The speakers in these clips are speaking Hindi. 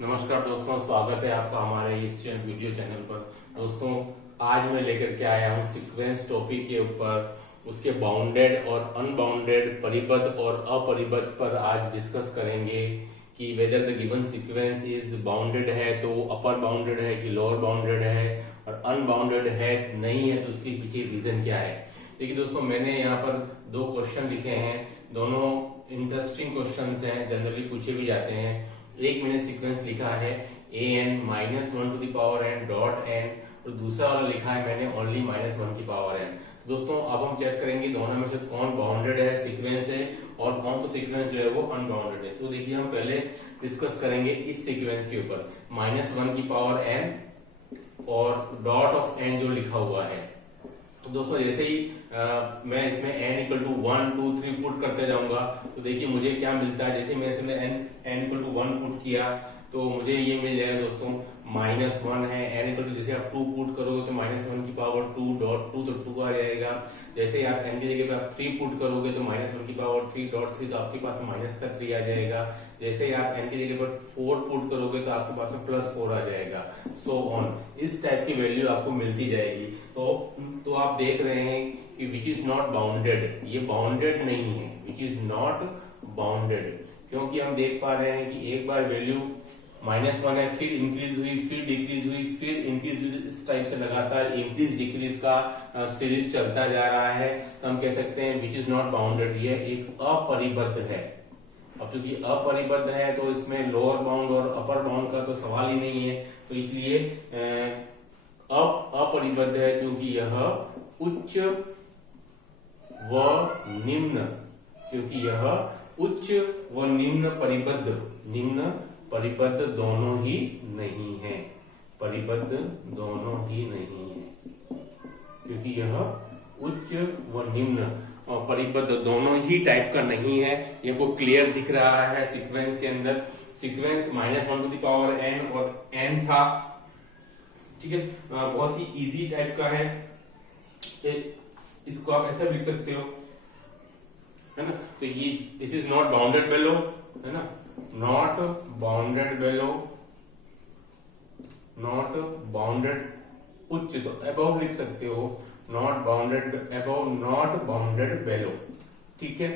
नमस्कार दोस्तों, स्वागत है आपका हमारे इस वीडियो चैनल पर। दोस्तों, आज मैं लेकर के आया हूँ सीक्वेंस टॉपिक के ऊपर, उसके बाउंडेड और अनबाउंडेड परिबद्ध और अपरिबद्ध पर आज डिस्कस करेंगे कि whether the given sequence is bounded है तो अपर बाउंडेड है कि लोअर बाउंडेड है, और अनबाउंडेड है नहीं है तो उसके पीछे रीजन क्या है। देखिए दोस्तों, मैंने यहाँ पर दो क्वेश्चन लिखे हैं, दोनों इंटरेस्टिंग क्वेश्चंस हैं, जनरली पूछे भी जाते हैं। एक मैंने सीक्वेंस लिखा है an -1 to the power n dot n, और दूसरा वाला लिखा है मैंने ओनली -1 की पावर n। तो दोस्तों, अब हम चेक करेंगे दोनों में से कौन बाउंडेड है सीक्वेंस है और कौन सा सीक्वेंस जो है वो अनबाउंडेड है। तो देखिए, हम पहले डिस्कस करेंगे इस सीक्वेंस के ऊपर -1 की पावर n और डॉट ऑफ n जो लिखा हुआ है। तो दोस्तों, जैसे ही मैं इसमें n इक्वल टू 1 2 3 पुट करते जाऊंगा तो देखिए मुझे क्या मिलता है। जैसे मैंने n इक्वल टू 1 पुट किया तो मुझे ये मिल जाएगा दोस्तों -1 है। n इक्वल टू जैसे आप 2 पुट करोगे तो -1 की पावर 2 डॉट 2 तो 2 आ जाएगा। जैसे ही आप n की जगह पे आप 3 पुट करोगे तो -1 की पावर 3 डॉट 3 तो आपके पास -3 आ जाएगा। जैसे ही आप n की जगह पर 4 पुट करोगे तो आपके पास में +4 आ जाएगा, सो ऑन। इस टाइप की वैल्यू आपको मिलती जाएगी। तो आप देख रहे हैं कि विच इज नॉट बाउंडेड, ये बाउंडेड नहीं है, विच इज नॉट बाउंडेड, क्योंकि हम देख पा रहे हैं कि एक बार वैल्यू -1 है, फिर इंक्रीज हुई, फिर डिक्रीज हुई, फिर इंक्रीज हुई। इस टाइप से लगातार इंक्रीज डिक्रीज का सीरीज चलता जा रहा है। तो हम कह सकते हैं विच इज नॉट बाउंडेड, ये एक अपरिबद्ध है। अब चूंकि अपरिबद्ध है तो इसमें लोअर बाउंड और अपर बाउंड का तो सवाल ही नहीं है, तो इसलिए अपरिबद्ध है, क्योंकि यह उच्च व निम्न, क्योंकि यह उच्च व निम्न परिबद्ध दोनों ही नहीं है, परिबद्ध दोनों ही नहीं है, क्योंकि यह उच्च व निम्न और परिबद्ध दोनों ही टाइप का नहीं है। ये को क्लियर दिख रहा है सीक्वेंस के अंदर। Sequence -1 to the power n और n था, ठीक है, बहुत ही इजी टाइप का है। इसको आप ऐसा लिख सकते हो, है ना। तो ये this is not bounded below, है ना, not bounded below, not bounded उच्च, तो अबव लिख सकते हो, not bounded above, not bounded below, ठीक है।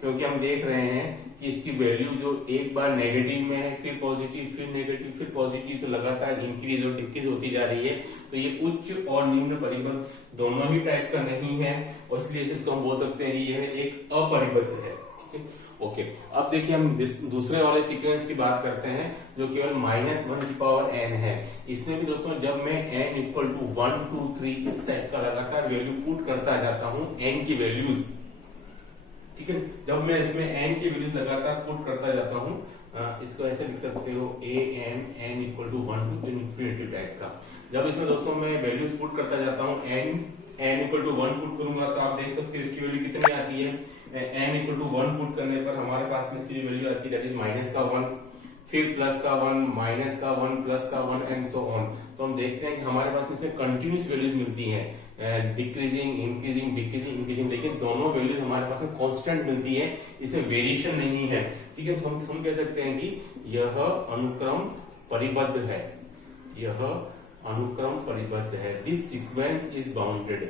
क्योंकि हम देख रहे हैं कि इसकी वैल्यू जो एक बार नेगेटिव में है, फिर पॉजिटिव, फिर नेगेटिव, फिर पॉजिटिव, तो लगातार इंक्रीज और डिक्रीज होती जा रही है। तो ये उच्च और निम्न परिबद्ध दोनों ही टाइप का नहीं है, और इसलिए इसको हम बोल सकते हैं यह एक अपरिबद्ध है, ठीक है। ओके, अब देखिए हम दूसरे वाले सीक्वेंस की बात करते हैं जो केवल -1 की पावर n है। इसमें भी दोस्तों, जब मैं n इक्वल टू 1 2 3 इस टाइप का लगातार वैल्यू पुट करता जाता हूं, n की वैल्यूज, ठीक है, जब मैं इसमें n की वैल्यूज लगातार पुट करता जाता हूं, इसको ऐसे लिख सकते हो n equal to 1 to infinity type का। जब इसमें दोस्तों मैं वैल्यूज पुट करता जाता हूं, n इक्वल टू 1 पुट करूंगा तो आप देख सकते हो इसकी वैल्यू कितनी आती है। n इक्वल टू 1 पुट करने पर हमारे पास में इसकी वैल्यू आती है दैट इज -1, फिर +1, -1, +1 एंड सो ऑन। तो हम देखते हैं कि हमारे पास में इसमें कंटिन्यूस वैल्यूज मिलती हैं, डिक्रीजिंग, इंक्रीजिंग, डिक्रीजिंग, इंक्रीजिंग, लेकिन दोनों वैल्यूज हमारे पास में कांस्टेंट मिलती है, इसमें वेरिएशन नहीं है, ठीक है। तो हम कह सकते हैं कि यह अनुक्रम परिबद्ध है, यह अनुक्रम परिबद्ध है। दिस सीक्वेंस इज बाउंडेड,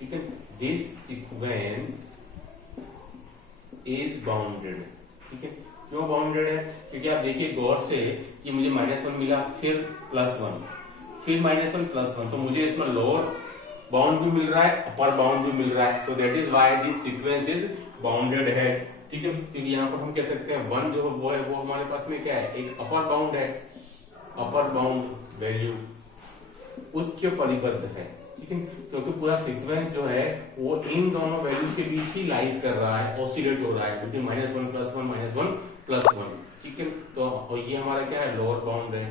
ठीक है, दिस सीक्वेंस इज बाउंडेड, ठीक है। क्यों बाउंडेड है? क्योंकि आप देखिए गौर से कि मुझे -1 मिला, फिर +1, फिर -1 +1, तो मुझे इसमें लोअर बाउंड भी मिल रहा है, अपर बाउंड भी मिल रहा है, तो that is why this sequence is bounded है, ठीक है। क्योंकि यहाँ पर हम कह सकते हैं 1 जो वो है वो हमारे पास में क्या है, एक अपर बाउंड है, अपर बाउंड वैल्यू उच्च परिबद्ध है, ठीक है, क्योंकि पूरा सीक्वेंस जो है वो इन दोनों वैल्यूज के बीच ही लाइज कर रहा है, ऑसिलेट हो रहा है बिटवीन -1 +1 -1 +1, ठीक है। तो ये हमारा क्या है, लोअर बाउंड है,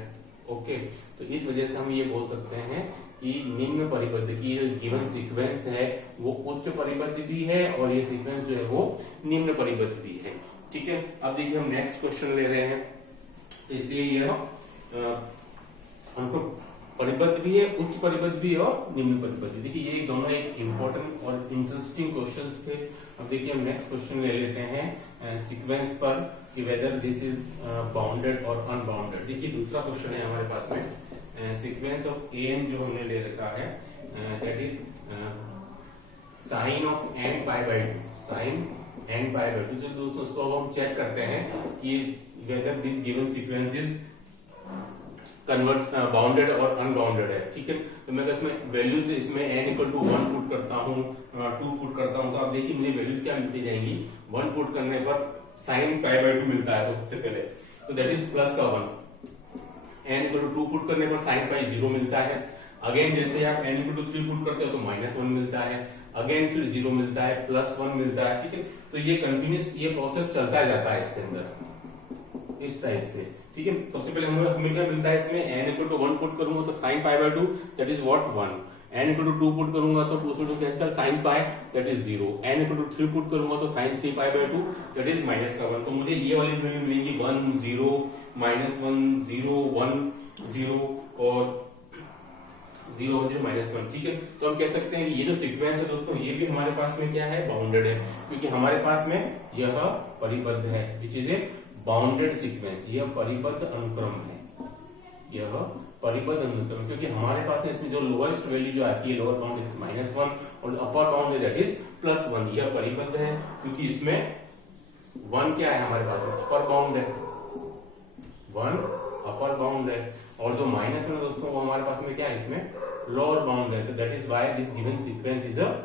ओके। तो इस वजह से हम ये बोल सकते हैं कि निम्न परिबद्ध की जो गिवन सीक्वेंस है वो उच्च परिबद्ध भी है और ये सीक्वेंस जो है वो निम्न परिबद्ध भी है, ठीक है। अब देखिए हम नेक्स्ट क्वेश्चन ले रहे हैं, तो इसलिए ये हमको परिबद्ध भी है, उच्च परिबद्ध भी है और निम्न परिबद्ध। देखिए ये दोनों एक इंपॉर्टेंट और इंटरेस्टिंग क्वेश्चंस थे। अब देखिए हम नेक्स्ट क्वेश्चन ले लेते हैं सीक्वेंस पर। कि वेदर दिस इज बाउंडेड और अनबाउंडेड। देखिए दूसरा क्वेश्चन है हमारे पास में, सीक्वेंस ऑफ एन जो हमने ले रखा है, that is sine of n pi by two, sine n pi by two. तो दोस्तों उसको अब हम चेक करते हैं कि whether this given sequence is convert bounded और अनबाउंडेड है। ठीक है, तो मैं इसमें वैल्यूज इसमें n इक्वल टू 1 पुट करता हूँ, 2 पुट करता हूँ, तो आप देखिए मुझे वैल्यूज क्या मिलती जाएंगी। 1 पुट करने पर साइन पाई बाई 2 मिलता है, तो सबसे पहले तो दैट इज प्लस का 1। n इक्वल टू 2 पुट करने पर साइन पाई 0 मिलता है। अगेन जैसे आप n इक्वल टू 3 पुट करते हो तो -1 मिलता है, अगेन फिर 0 मिलता है, +1 मिलता है। ठीक है, तो ये कंटिन्यूस ये प्रोसेस चलता जाता है इसके अंदर इस टाइप से। ठीक है, सबसे पहले हमें क्या मिलता है इसमें, n इक्वल टू 1 पुट करूंगा तो sine pi by 2 that is what 1, n equal to 2 put करूंगा तो 2 से 2 cancel, sine pi that is 0, n equal to 3 put करूंगा तो sine 3 pi by 2 that is -1। तो मुझे ये वाली वैल्यू मिलेंगी 1 0 -1 0 1 0 और 0 -1। ठीक है, तो हम कह सकते हैं कि ये जो सीक्वेंस है दोस्तों ये भी हमारे पास में क्या है, बाउंडेड है, क्योंकि हमारे पास में यह परिबद्ध है, which is a bounded sequence. यह परिबद्ध अनुक्रम है, यह परिबद्ध अनुक्रम, क्योंकि हमारे पास में इसमें जो लोएस्ट वैल्यू जो आती है लोअर बाउंड इज -1 और अपर बाउंड दैट इज +1। यह परिबद्ध है क्योंकि इसमें 1 क्या है हमारे पास में, अपर बाउंड है, 1 अपर बाउंड है, और जो -1 है दोस्तों वो हमारे पास में क्या है, इसमें लोअर बाउंड है। तो that is why this given sequence is a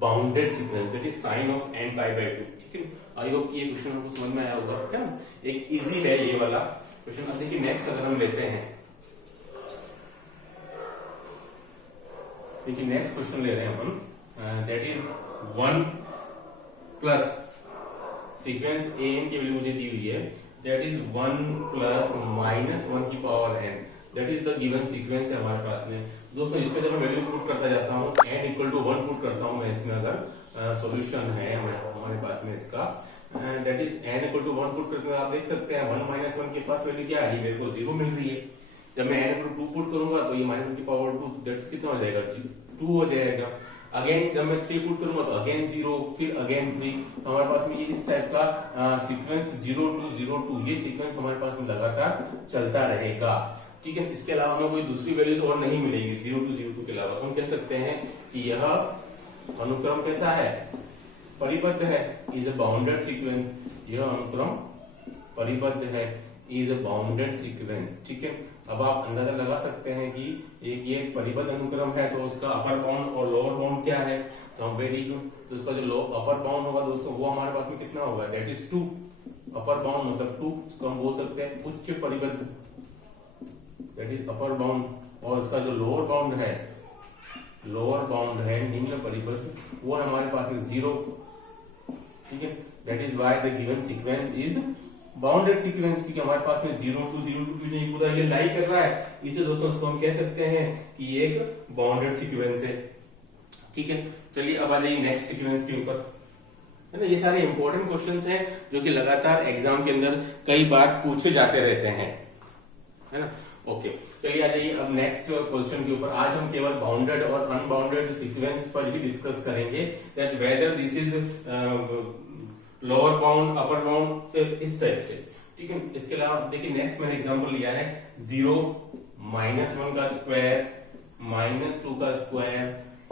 bounded sequence, that is sine of n pi by 2। ठीक है, आई होप कि ये क्वेश्चन आपको समझ में आया होगा, है ना, एक इजी है ये वाला क्वेश्चन। अब देखिए नेक्स्ट अगर हम लेते हैं, देखिए नेक्स्ट क्वेश्चन ले रहे हैं अपन, that is 1 plus sequence an की वैल्यू मुझे दी हुई है, दैट इज 1 प्लस -1 की power n, that is the given sequence है हमारे पास में। दोस्तों इस पे जब मैं वैल्यू पुट करता जाता हूँ, n इक्वल टू 1 पुट करता हूँ मैं इसमें, अगर सॉल्यूशन है हमारे पास में इसका, that is n equal to 1 put करते हैं, आप देख सकते हैं 1 -1 की फर्स्ट वैल्यू क्या आ रही है, मेरे को 0 मिल रही है। जब मैं n इक्वल टू 2 पुट करूंगा तो ये -1 की पावर 2 दैट इज कितना हो जाएगा, 2 हो जाएगा। अगेन जब मैं 3 पुट करूंगा तो अगेन 0, फिर अगेन 3, तो हमारे पास में ये इस टाइप का सीक्वेंस 0 2 0 2 ये सीक्वेंस हमारे पास में लगातार चलता रहेगा। ठीक है, इसके अलावा हमें कोई दूसरी वैल्यूज और नहीं मिलेगी 0 2 0 2 के अलावा। तो हम कह सकते हैं कि यह अनुक्रम कैसा है, परिबद्ध है, इज अ बाउंडेड सीक्वेंस। यह अनुक्रम परिबद्ध है, इज अ बाउंडेड सीक्वेंस। ठीक है, अब आप अंदाजा लगा सकते हैं कि ये एक परिबद्ध अनुक्रम है, तो उसका अपर बाउंड और लोअर बाउंड क्या है, तो हम वेरी गुड, तो उसका जो अपर बाउंड होगा दोस्तों वो हमारे पास में कितना होगा, दैट इज 2। अपर बाउंड मतलब 2, उसको हम बोल सकते हैं उच्च परिबद्ध, दैट इज अपर बाउंड, और उसका जो लोअर बाउंड है निम्न परिबद्ध, वो हमारे पास में 0। ठीक है, that is why the given sequence is bounded sequence, क्योंकि हमारे पास में 0 2 0 2 नहीं, पूरा ये लाई कर रहा है, इसे दोस्तों उसको हम कह सकते हैं कि ये एक बाउंडेड सीक्वेंस है। ठीक है, चलिए अब आ जाइए नेक्स्ट सीक्वेंस के ऊपर, है ना। ये सारे इंपॉर्टेंट क्वेश्चंस हैं जो कि लगातार एग्जाम के अंदर कई बार पूछे जाते रहते हैं, है ना। ओके, चलिए आ जाइए अब नेक्स्ट क्वेश्चन के ऊपर। आज हम केवल बाउंडेड और अनबाउंडेड सीक्वेंस पर ही डिस्कस करेंगे, that whether this is lower bound upper bound इस टाइप से। ठीक है, इसके अलावा देखिए नेक्स्ट मैंने एग्जांपल लिया है 0 -1 का स्क्वायर, -2 का स्क्वायर,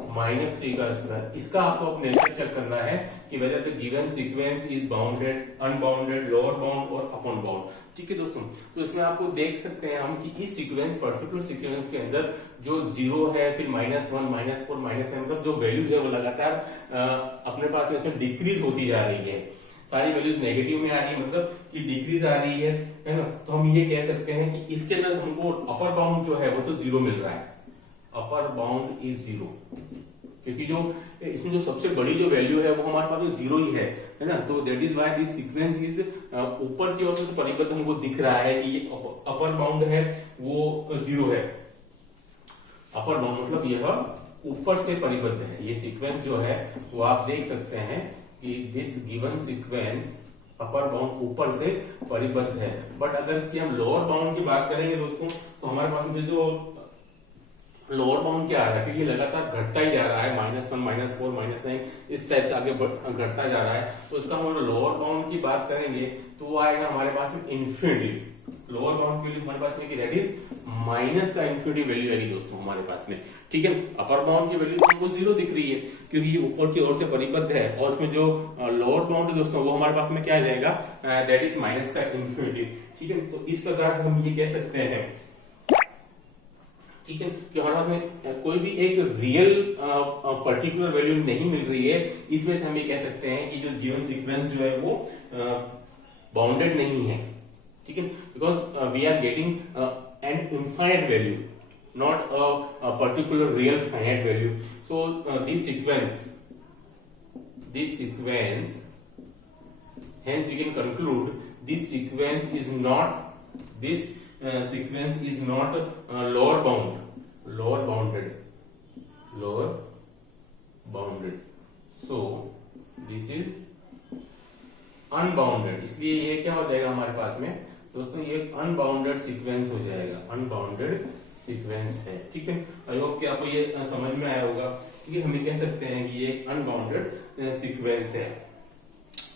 -3 का स्क्वायर। इसका आपको अपने चेक करना है कि whether the given sequence is bounded, unbounded, lower bound और अपर बाउंड। ठीक है दोस्तों, तो इसमें आपको देख सकते हैं हम कि इस सीक्वेंस पर्टिकुलर सीक्वेंस के अंदर जो 0 है, फिर -1 -4 -7 मतलब जो वैल्यूज है वो लगातार अपने पास में इसमें डिक्रीज होती जा रही है। सारी वैल्यूज नेगेटिव में आ रही है, मतलब कि डिक्रीज आ रही है ना। तो हम ये कह सकते हैं कि इसके अंदर हमको अपर बाउंड जो है वो तो 0 मिल रहा है, अपर बाउंड इज 0, क्योंकि जो इसमें जो सबसे बड़ी जो वैल्यू है वो हमारे पास तो 0 ही है ना। तो that is why this sequence is ऊपर की ओर से परिबद्ध हमको दिख रहा है कि अपर बाउंड है वो 0 है। अपर बाउंड मतलब यह ऊपर से परिबद्ध है, ये सीक्वेंस जो है वो आप देख सकते हैं कि this given sequence upper bound ऊपर से परिबद्ध है। बट अगर इसकी हम लोअर बाउंड की बात करेंगे दोस्तों, तो हमारे पास में जो लोअर बाउंड क्या आ रहा है, क्योंकि लगातार घटता ही जा रहा है, -1 -4 -9 इस टाइप से आगे घटता जा रहा है। तो इसका हम लोअर बाउंड की बात करेंगे तो वो आएगा हमारे पास में इन्फिनिटी। लोअर बाउंड के लिए हमारे पास में दैट इज माइनस का इन्फिनिटी वैल्यू आएगी दोस्तों हमारे पास में, ठीक है। अपर बाउंड की वैल्यू हमको 0 दिख रही है क्योंकि ये ऊपर की ओर से परिबद्ध है, और उसमें जो लोअर बाउंड है दोस्तों वो हमारे पास में क्या आ जाएगा, दैट इज माइनस का इन्फिनिटी, ठीक है। तो इस प्रकार से हम ये कह सकते हैं, ठीक है, कि हमारे पास में कोई भी एक रियल पर्टिकुलर वैल्यू नहीं मिल रही है। इस वजह से हम ये कह सकते हैं कि जो गिवन सीक्वेंस जो है वो बाउंडेड नहीं है, ठीक है, because we are getting an infinite value, not a particular real finite value. So this sequence, hence we can conclude this sequence is not lower bounded. So this is unbounded, इसलिए ये क्या हो जाएगा हमारे पास में दोस्तों, ये अनबाउंडेड सीक्वेंस हो जाएगा, अनबाउंडेड सीक्वेंस है, ठीक है। आई होप कि आपको ये समझ में आया होगा कि हम ये कह सकते हैं कि ये अनबाउंडेड सीक्वेंस है,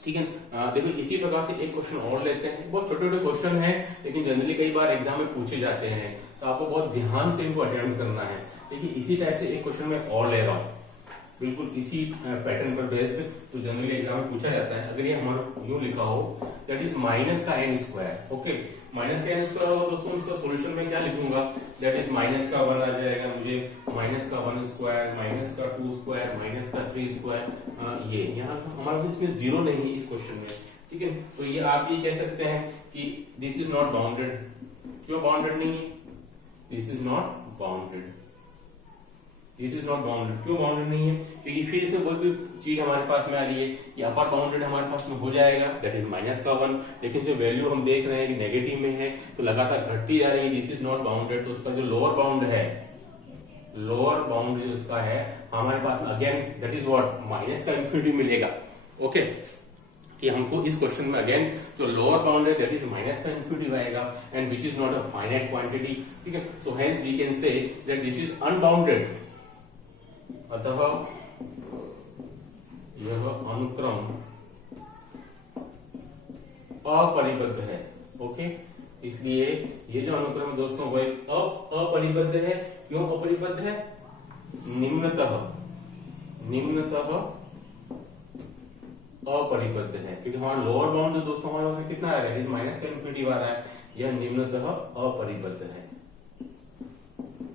ठीक है। देखो इसी प्रकार से एक क्वेश्चन और लेते हैं। बहुत छोटे छोटे क्वेश्चन हैं लेकिन जनरली कई बार एग्जाम में पूछे जाते हैं, तो आपको बहुत ध्यान से इनको अटेम्प्ट करना है। देखिए इसी टाइप से एक क्वेश्चन मैं और ले रहा हूँ, बिल्कुल इसी पैटर्न पर बेस्ड, तो जनरली एग्जाम में पूछा जाता है। अगर ये हमारा यूं लिखा हो दैट इज माइनस का n स्क्वायर, ओके, माइनस का n स्क्वायर होगा दोस्तों, इसका सोल्यूशन में क्या लिखूंगा, दैट इज माइनस का 1 आ जाएगा मुझे, माइनस का 1 स्क्वायर, माइनस का 2 स्क्वायर, माइनस का 3 स्क्वायर। ये यहाँ हमारे बीच में 0 नहीं है इस क्वेश्चन में, ठीक है। तो ये आप ये कह सकते हैं कि दिस इज नॉट बाउंडेड। क्यों बाउंडेड नहीं है, दिस इज नॉट बाउंडेड, क्यों बाउंडेड नहीं है, क्योंकि फिर से कोई भी चीज हमारे पास में आ रही है, ये अपर बाउंडेड हमारे पास में हो जाएगा, दैट इज माइनस का 1, लेकिन जो वैल्यू हम देख रहे हैं कि नेगेटिव में है तो लगातार घटती जा रही है, दिस इज नॉट बाउंडेड। तो उसका जो लोअर बाउंड है, लोअर बाउंड जो उसका है हमारे पास में again that is what, minus का इन्फिनिटी मिलेगा, ओके, कि हमको इस क्वेश्चन में अगेन जो लोअर बाउंड है दैट इज माइनस का इन्फिनिटी आएगा, and which is not a finite quantity, ठीक है। So hence we can say that this is unbounded, अतः यह अनुक्रम अपरिबद्ध है, ओके। इसलिए ये जो अनुक्रम है दोस्तों वो अपरिबद्ध है। क्यों अपरिबद्ध है, निम्नतः अपरिबद्ध है, क्योंकि हमारा लोअर बाउंड जो दोस्तों हमारे पास कितना आ रहा है, माइनस का इन्फिनिटी आ रहा है, यह निम्नतः अपरिबद्ध है,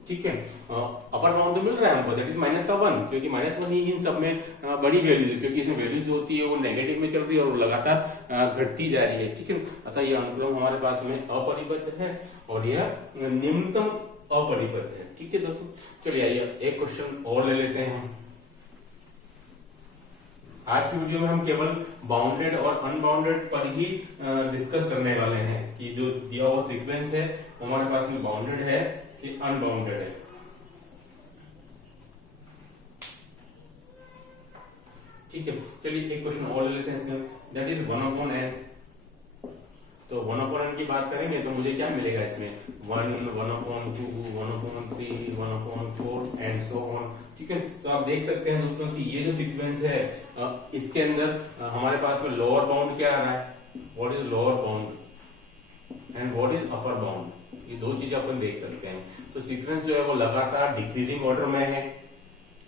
ठीक है। अपर बाउंड तो मिल रहा है हमको, दैट इज माइनस का 1, क्योंकि माइनस 1 ही इन सब में बड़ी वैल्यू है, क्योंकि इसमें वैल्यू जो होती है वो नेगेटिव में चल रही है और लगातार घटती जा रही है, ठीक है। अतः यह अनुक्रम हमारे पास में अपरिबद्ध है और यह निम्नतम अपरिबद्ध है, ठीक है दोस्तों। चलिए आइए एक क्वेश्चन और ले लेते हैं हम। आज की वीडियो में हम केवल बाउंडेड और अनबाउंडेड पर ही डिस्कस करने वाले हैं कि जो दिया हुआ सीक्वेंस है वो हमारे पास में बाउंडेड है कि अनबाउंडेड है। ठीक है, चलिए एक क्वेश्चन और ले लेते हैं इसमें, दैट इज 1/n। तो 1/n की बात करेंगे तो मुझे क्या मिलेगा इसमें, 1, 1/2, 1/3, 1/4 एंड सो ऑन, ठीक है। तो आप देख सकते हैं दोस्तों कि ये जो सीक्वेंस है इसके अंदर हमारे पास में लोअर बाउंड क्या आ रहा है, what is lower bound and what is upper bound, ये दो चीजें अपन देख सकते हैं। तो सीक्वेंस जो है वो लगातार डिक्रीजिंग ऑर्डर में है,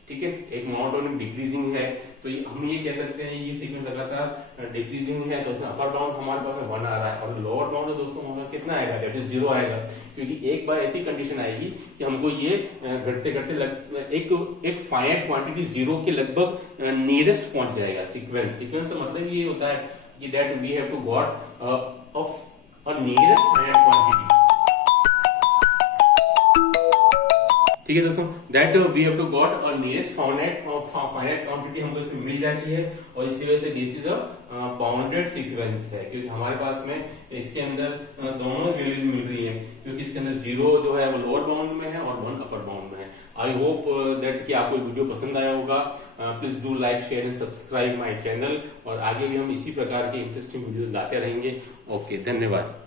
ठीक है, एक मोनोटोनिक डिक्रीजिंग है, तो हम ये कह सकते हैं ये सीक्वेंस लगातार डिक्रीजिंग है, तो उसमें अपर बाउंड हमारे पास 1 आ रहा है और लोअर बाउंड दोस्तों हमारा कितना आएगा, दैट इज 0 आएगा, क्योंकि एक बार ऐसी कंडीशन आएगी कि हमको ये घटते घटते एक फाइनाइट क्वांटिटी 0 के लगभग नियरेस्ट पहुंच जाएगा सीक्वेंस। सीक्वेंस का मतलब ये होता है कि that we have to got of a nearest finite quantity, ठीक है दोस्तों, that we have to got और नियरेस्ट फाइनाइट क्वांटिटी हमको इसमें मिल जाती है, और इसी वजह से this is a bounded sequence है, क्योंकि हमारे पास में इसके अंदर दोनों वैल्यूज मिल रही है, क्योंकि इसके अंदर 0 जो है वो लोअर बाउंड में है और 1 अपर बाउंड में है। आई होप दैट कि आपको वीडियो पसंद आया होगा। Please do like, share and subscribe my channel, और आगे भी हम इसी प्रकार के इंटरेस्टिंग वीडियोस लाते रहेंगे। ओके, धन्यवाद।